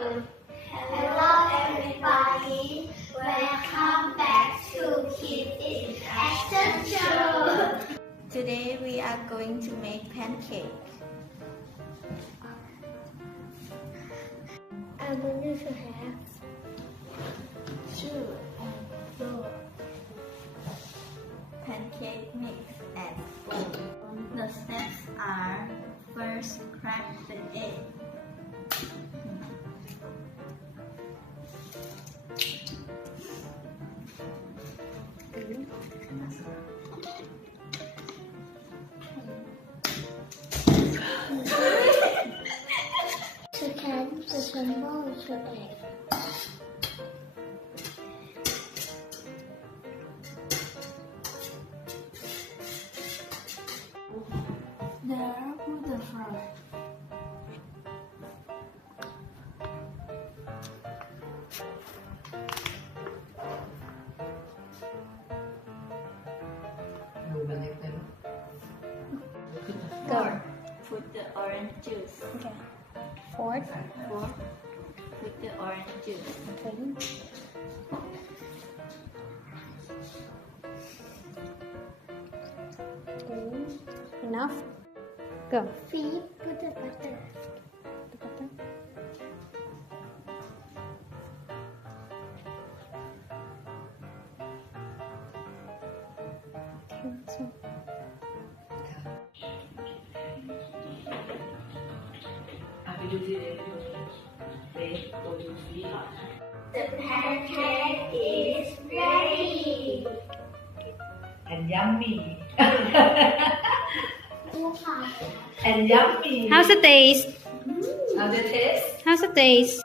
Hello everybody, welcome back to Kids in Action Show. Today we are going to make pancake. I'm going to have sugar and flour, Pancake mix and spoon. The steps are: first crack the egg. Second, assemble the egg. There, put the flour. Fourth, put the orange juice. Okay. Fourth. Fourth, put the orange juice. Okay. Enough. Go. Fifth, put the butter. The butter. Okay, so. The pancake is ready. And yummy. Too fast. And yummy. How's the taste? How's it taste? How's the taste?